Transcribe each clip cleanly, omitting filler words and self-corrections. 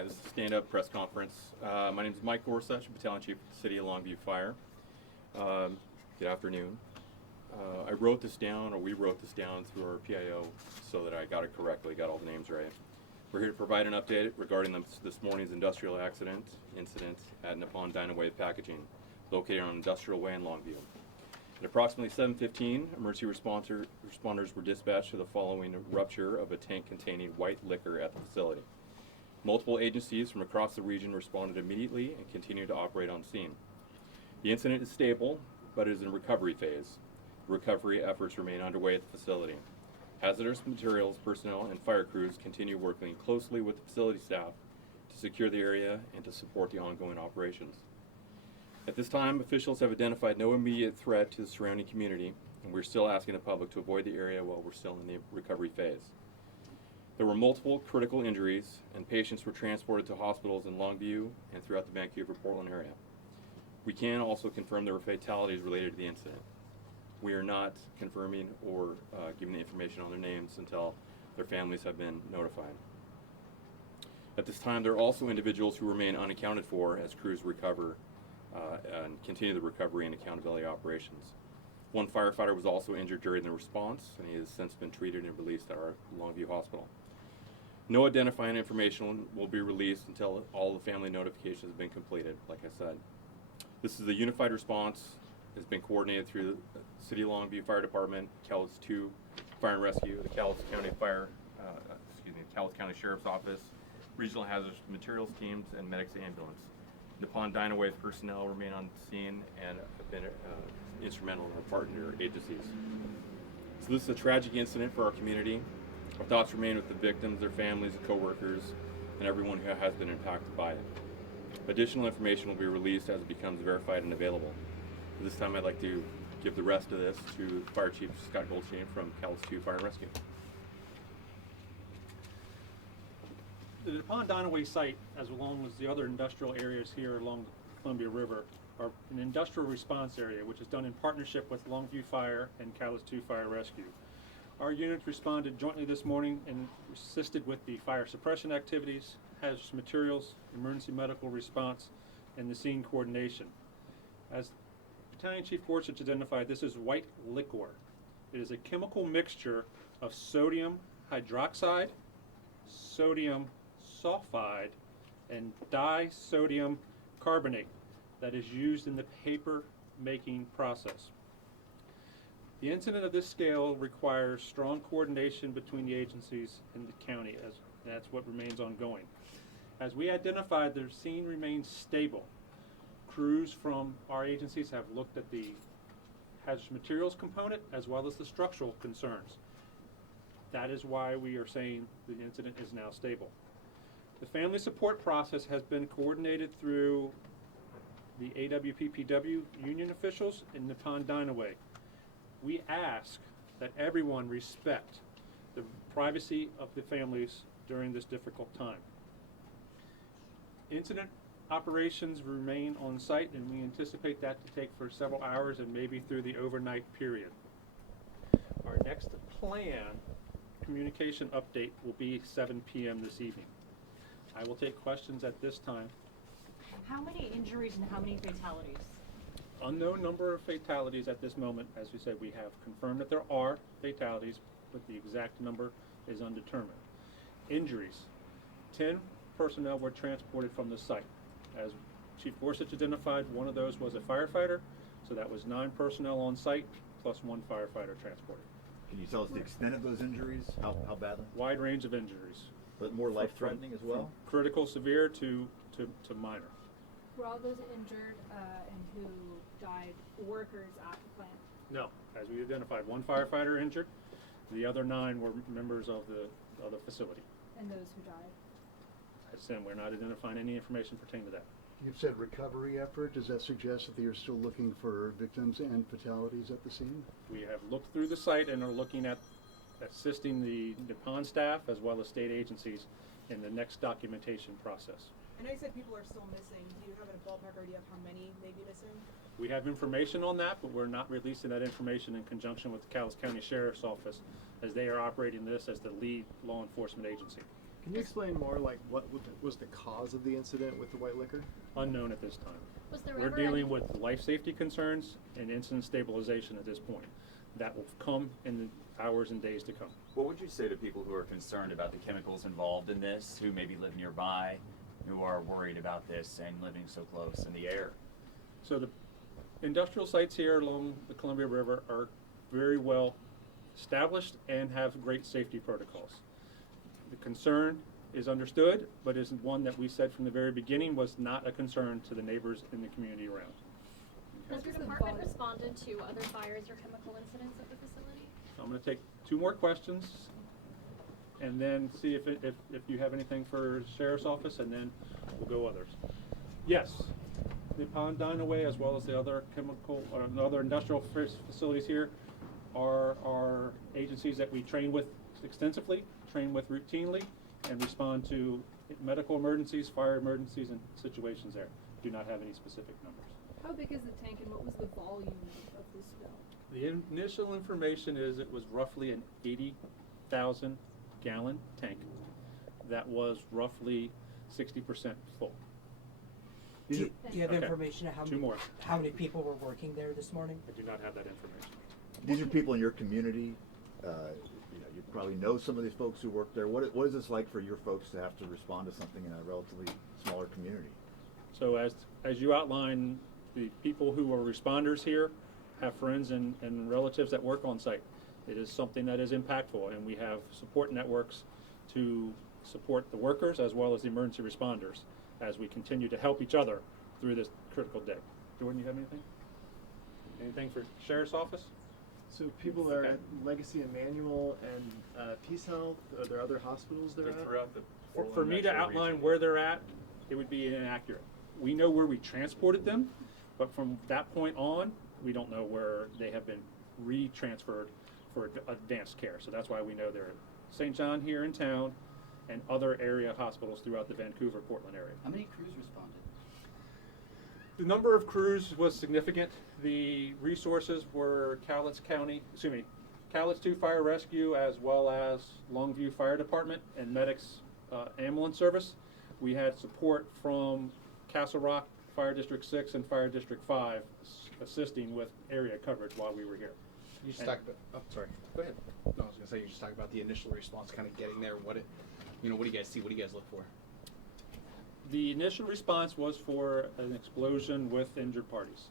Hi, this is a stand-up press conference. My name is Mike Gorsuch, Battalion Chief of the City of Longview Fire. Good afternoon. I wrote this down, or we wrote this down through our PIO so that I got it correctly, got all the names right. We're here to provide an update regarding this morning's industrial incident at Nippon Dynawave Packaging, located on Industrial Way in Longview. At approximately 7:15, emergency responders were dispatched to the following rupture of a tank containing white liquor at the facility. Multiple agencies from across the region responded immediately and continue to operate on scene. The incident is stable, but it is in recovery phase. Recovery efforts remain underway at the facility. Hazardous materials personnel and fire crews continue working closely with the facility staff to secure the area and to support the ongoing operations. At this time, officials have identified no immediate threat to the surrounding community, and we're still asking the public to avoid the area while we're still in the recovery phase. There were multiple critical injuries, and patients were transported to hospitals in Longview and throughout the Vancouver-Portland area. We can also confirm there were fatalities related to the incident. We are not confirming or giving the information on their names until their families have been notified. At this time, there are also individuals who remain unaccounted for as crews recover and continue the recovery and accountability operations. One firefighter was also injured during the response, and he has since been treated and released at our Longview Hospital. No identifying information will be released until all the family notifications have been completed, like I said. This is a unified response. Has been coordinated through the City of Longview Fire Department, Cowlitz 2 Fire and Rescue, the Cowlitz County Cowlitz County Sheriff's Office, Regional Hazardous Materials Teams, and Medics Ambulance. Nippon Dynawave personnel remain on scene and have been instrumental in our partner agencies. So this is a tragic incident for our community. Our thoughts remain with the victims, their families, co-workers, and everyone who has been impacted by it. Additional information will be released as it becomes verified and available. At this time, I'd like to give the rest of this to Fire Chief Scott Goldstein from Cowlitz 2 Fire and Rescue. The Nippon Dynawave site, as well as the other industrial areas here along the Columbia River, are an industrial response area which is done in partnership with Longview Fire and Cowlitz 2 Fire Rescue. Our units responded jointly this morning and assisted with the fire suppression activities, hazardous materials, emergency medical response, and the scene coordination. As Battalion Chief Gorsuch identified, this is white liquor. It is a chemical mixture of sodium hydroxide, sodium sulfide, and disodium carbonate that is used in the paper making process. The incident of this scale requires strong coordination between the agencies in the county, as that's what remains ongoing. As we identified, the scene remains stable. Crews from our agencies have looked at the hazardous materials component as well as the structural concerns. That is why we are saying the incident is now stable. The family support process has been coordinated through the AWPPW union officials and Nippon Dynawave. We ask that everyone respect the privacy of the families during this difficult time. Incident operations remain on site, and we anticipate that to take for several hours and maybe through the overnight period. Our next planned communication update will be 7 p.m. this evening. I will take questions at this time. How many injuries and how many fatalities? Unknown number of fatalities at this moment. As we said, we have confirmed that there are fatalities, but the exact number is undetermined. Injuries. 10 personnel were transported from the site. As Chief Gorsuch identified, one of those was a firefighter, so that was 9 personnel on site plus 1 firefighter transported. Can you tell us the extent of those injuries? How badly? Wide range of injuries. But more life-threatening as well? From critical, severe to minor. Were all those injured and who died workers at the plant? No, as we identified, 1 firefighter injured. The other 9 were members of the facility. And those who died? As I said, we're not identifying any information pertaining to that. You've said recovery effort. Does that suggest that you're still looking for victims and fatalities at the scene? We have looked through the site and are looking at assisting the Nippon staff as well as state agencies in the next documentation process. I know you said people are still missing. Do you have a ballpark idea of how many may be missing? We have information on that, but we're not releasing that information in conjunction with the Cowlitz County Sheriff's Office, as they are operating this as the lead law enforcement agency. Can you explain more, like, what was the cause of the incident with the white liquor? Unknown at this time. Was there We're ever dealing any- with life safety concerns and incident stabilization at this point. That will come in the hours and days to come. What would you say to people who are concerned about the chemicals involved in this, who maybe live nearby, who are worried about this and living so close in the air? So the industrial sites here along the Columbia River are very well established and have great safety protocols. The concern is understood, but is one that we said from the very beginning was not a concern to the neighbors in the community around. Has your department responded to other fires or chemical incidents at the facility? So I'm going to take 2 more questions and then see if you have anything for Sheriff's Office, and then we'll go others. Yes, the Pond Dynaway, as well as the other chemical or the other industrial facilities here, are agencies that we train with extensively, train with routinely, and respond to medical emergencies, fire emergencies, and situations there. Do not have any specific numbers. How big is the tank and what was the volume of this spill? The initial information is it was roughly an 80,000 gallon tank that was roughly 60% full. Do you have Okay. information of Two more. how many people were working there this morning? I do not have that information. These are people in your community. You probably know some of these folks who work there. What is this like for your folks to have to respond to something in a relatively smaller community? So as you outline, the people who are responders here have friends and relatives that work on site. It is something that is impactful, and we have support networks to support the workers as well as the emergency responders as we continue to help each other through this critical day. Jordan, you have anything? Anything for Sheriff's Office? So people are Okay. at Legacy and Manual and Peace Health. Are there other hospitals they're at? Throughout the For Portland me to metro outline region. where they're at, it would be inaccurate. We know where we transported them, but from that point on, we don't know where they have been retransferred for advanced care. So that's why we know they're at St. John here in town and other area hospitals throughout the Vancouver, Portland area. How many crews responded? The number of crews was significant. The resources were Cowlitz 2 Fire Rescue, as well as Longview Fire Department and Medics Ambulance Service. We had support from Castle Rock Fire District 6 and Fire District 5 assisting with area coverage while we were here. You just And- talked about. Oh, sorry. Go ahead. No, I was gonna say you just talked about the initial response, kind of getting there. What do you guys see? What do you guys look for? The initial response was for an explosion with injured parties.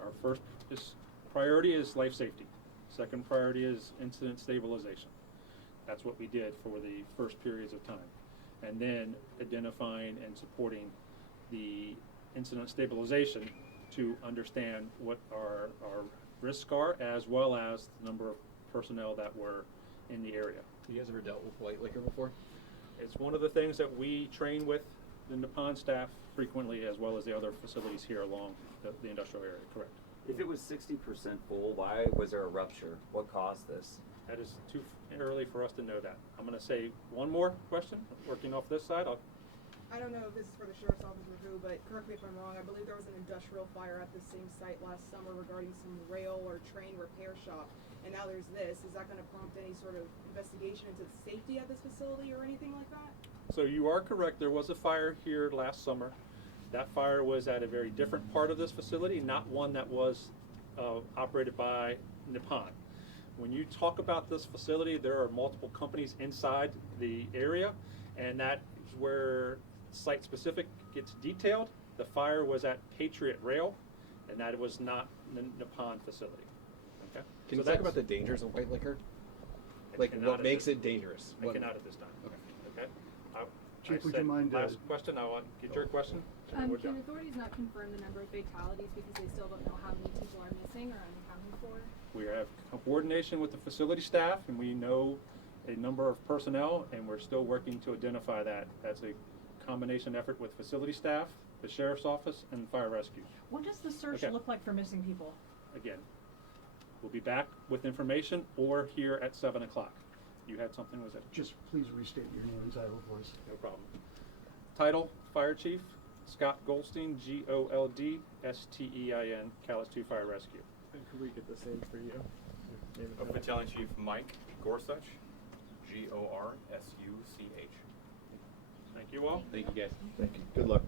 Our first priority is life safety. Second priority is incident stabilization. That's what we did for the first periods of time. And then identifying and supporting the incident stabilization to understand what our risks are, as well as the number of personnel that were in the area. You guys ever dealt with white liquor before? It's one of the things that we train with the Nippon staff frequently, as well as the other facilities here along the industrial area, correct. If it was 60% full, why was there a rupture? What caused this? That is too early for us to know that. I'm going to say one more question, working off this side. I don't know if this is for the sheriff's office or who, but correct me if I'm wrong, I believe there was an industrial fire at the same site last summer regarding some rail or train repair shop, and now there's this. Is that gonna prompt any sort of investigation into the safety at this facility or anything like that? So you are correct, there was a fire here last summer. That fire was at a very different part of this facility, not one that was operated by Nippon. When you talk about this facility, there are multiple companies inside the area, and that is where site-specific gets detailed. The fire was at Patriot Rail, and that was not the Nippon facility. Okay? Can So you talk about the dangers of white liquor? Like cannot what at makes this- it dangerous? I cannot at this time. Okay. Okay? Chief, I would said you mind, last question, I want to get your question. and then we're Can done. authorities not confirm the number of fatalities because they still don't know how many people are missing or unaccounted for? We have coordination with the facility staff, and we know a number of personnel, and we're still working to identify that. That's a combination effort with facility staff, the sheriff's office, and fire rescue. What does the search Okay. look like for missing people? Again, we'll be back with information or here at 7 o'clock. You had something, was it? Just please restate your name and title for us. No problem. Title, Fire Chief, Scott Goldstein, Goldstein, Cowlitz 2 Fire Rescue. And could we get the same for you? Battalion Chief Mike Gorsuch, Gorsuch. you all. Thank you guys. Thank you. Good luck.